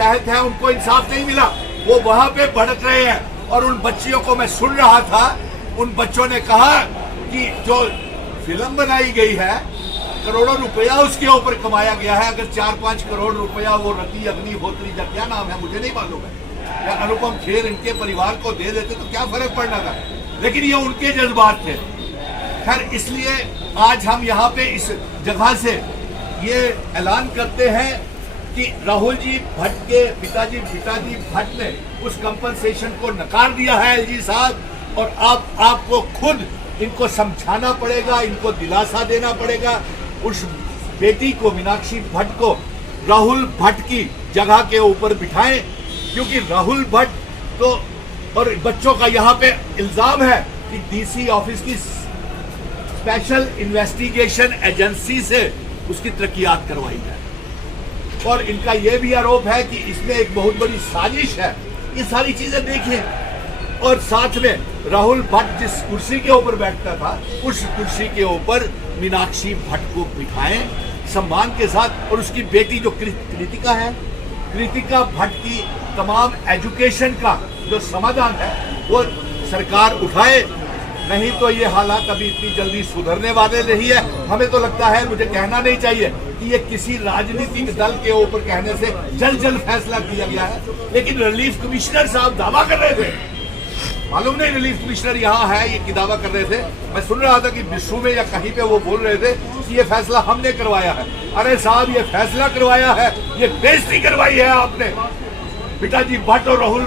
तहत है उनको इंसाफ नहीं मिला, वो वहां पे भड़क रहे हैं। और उन बच्चियों को मैं सुन रहा था, उन बच्चों ने कहा कि जो फिल्म बनाई गई है करोड़ों रुपया उसके ऊपर कमाया गया है, अगर 4-5 करोड़ रुपया वो रति अग्निहोत्री या क्या नाम है मुझे नहीं मालूम है, या अनुपम खेर इनके परिवार को दे देते तो क्या फर्क पड़ना था, लेकिन ये उनके जज्बात थे। खैर, इसलिए आज हम यहाँ पे इस जगह से ये ऐलान करते हैं कि राहुल जी भट्ट के पिताजी भट्ट ने उस कंपनसेशन को नकार दिया है एलजी साहब, और आपको खुद इनको समझाना पड़ेगा, इनको दिलासा देना पड़ेगा। उस बेटी को, मीनाक्षी भट्ट को राहुल भट्ट की जगह के ऊपर बिठाएं, क्योंकि राहुल भट्ट तो, और बच्चों का यहाँ पे इल्जाम है कि डीसी ऑफिस की स्पेशल इन्वेस्टिगेशन एजेंसी से उसकी तरक्कियात करवाई है, और इनका यह भी आरोप है कि इसमें एक बहुत बड़ी साजिश है। ये सारी चीजें देखें, और साथ में राहुल भट्ट जिस कुर्सी के ऊपर बैठता था उस कुर्सी के ऊपर मीनाक्षी भट्ट को बिठाएं सम्मान के साथ, और उसकी बेटी जो कृतिका है, कृतिका भट्ट की तमाम एजुकेशन का जो समाधान है वो सरकार उठाए, नहीं तो ये हालात अभी इतनी जल्दी सुधरने वाले नहीं है। हमें तो लगता है, मुझे कहना नहीं चाहिए कि ये किसी राजनीतिक दल के ऊपर कहने से जल्द फैसला किया गया है, लेकिन रिलीफ कमिश्नर साहब दावा कर रहे थे, मालूम नहीं रिलीफ कमिश्नर यहाँ है ये कि दावा कर रहे थे, मैं सुन रहा था कि विश्व में या कहीं पे वो बोल रहे थे कि ये फैसला हमने करवाया है। अरे साहब, ये फैसला करवाया है, ये बेइज्जती करवाई है आपने पिताजी भट्ट और राहुल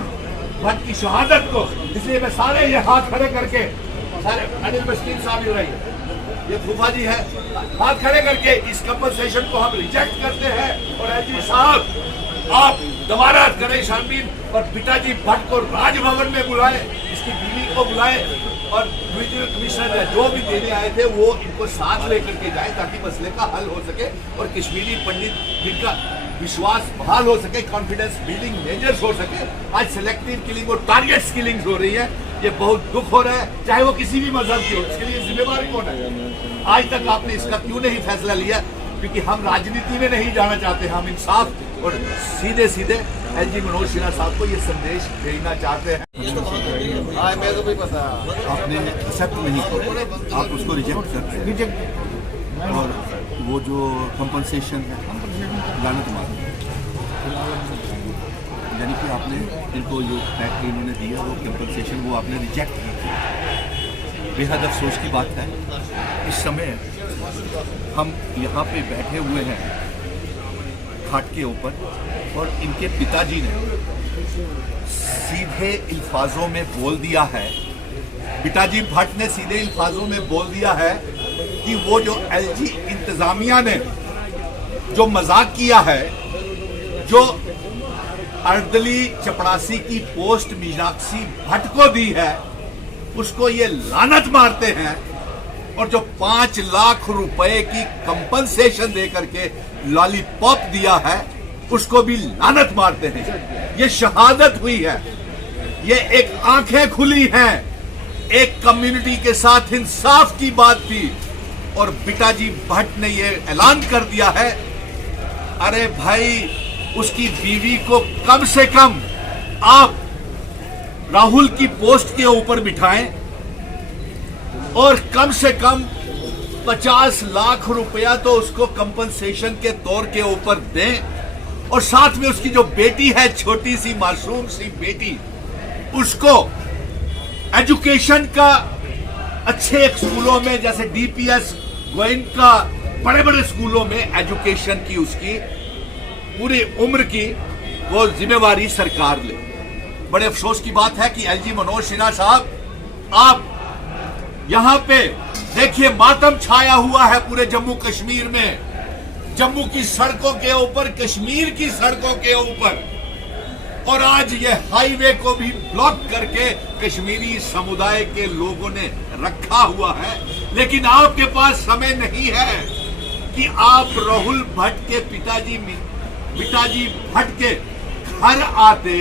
भट्ट की शहादत को। इसलिए मैं सारे ये हाथ खड़े करके, सारे अनिल मस्कीन साहब रही है, ये फूफा जी है, हाथ खड़े करके इस कंपनसेशन को हम रिजेक्ट करते हैं। और एलजी साहब, आप दोबारा करें छानबीन और पिताजी भट्ट को राजभवन में बुलाएं, इसकी बीवी को बुलाएं, और डिविजनल कमिश्नर जो भी देने आए थे वो इनको साथ लेकर के जाए ताकि मसले का हल हो सके और कश्मीरी पंडित जिनका विश्वास बहाल हो सके, कॉन्फिडेंस बिल्डिंग मेजर्स हो सके। आज सिलेक्टिव किलिंग और टारगेट किलिंग हो रही है, ये बहुत दुख हो रहा है, चाहे वो किसी भी मजहब की हो, इसके लिए जिम्मेवार कौन है? आज तक आपने इसका क्यों नहीं फैसला लिया? क्योंकि हम राजनीति में नहीं जाना चाहते, हम इंसाफ और सीधे सीधे एलजी मनोज सिन्हा साहब को ये संदेश भेजना चाहते हैं। आपने एक्सेप्ट नहीं किया, आप उसको रिजेक्ट करते हैं, रिजेक्ट, और वो जो कंपनसेशन है लानत मार, यानी कि आपने इनको जो फैक्ट इन्होंने दिया वो कंपनसेशन वो आपने रिजेक्ट किया। बेहद अफसोस की बात है, इस समय हम यहाँ पे बैठे हुए हैं खाट के ऊपर, और इनके पिताजी ने सीधे अल्फाजों में बोल दिया है, पिताजी भट्ट ने सीधे अल्फाजों में बोल दिया है कि वो जो एलजी इंतजामिया ने जो मजाक किया है, जो अर्दली चपड़ासी की पोस्ट मीनाक्षी भट्ट को दी है, उसको ये लानत मारते हैं, और जो 5 लाख रुपए की कंपनसेशन दे करके लॉलीपॉप दिया है उसको भी लानत मारते हैं। ये शहादत हुई है, ये एक आंखें खुली हैं, एक कम्युनिटी के साथ इंसाफ की बात थी, और पिताजी भट्ट ने ये ऐलान कर दिया है। अरे भाई, उसकी बीवी को कम से कम आप राहुल की पोस्ट के ऊपर बिठाएं, और कम से कम 50 लाख रुपया तो उसको कंपनसेशन के तौर के ऊपर दें, और साथ में उसकी जो बेटी है, छोटी सी मासूम सी बेटी, उसको एजुकेशन का अच्छे स्कूलों में जैसे डीपीएस गोयनका बड़े बड़े स्कूलों में एजुकेशन की उसकी पूरी उम्र की वो जिम्मेवारी सरकार ले। बड़े अफसोस की बात है कि एलजी मनोज सिन्हा साहब, आप यहां पे देखिए मातम छाया हुआ है पूरे जम्मू कश्मीर में, जम्मू की सड़कों के ऊपर, कश्मीर की सड़कों के ऊपर, और आज ये हाईवे को भी ब्लॉक करके कश्मीरी समुदाय के लोगों ने रखा हुआ है। लेकिन आपके पास समय नहीं है कि आप राहुल भट्ट के पिताजी भट्ट के घर आते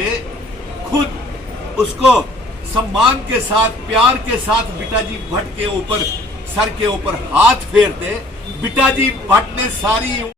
खुद उसको सम्मान के साथ, प्यार के साथ बिटाजी भट्ट के ऊपर, सर के ऊपर हाथ फेरते। बिटाजी भट्ट ने सारी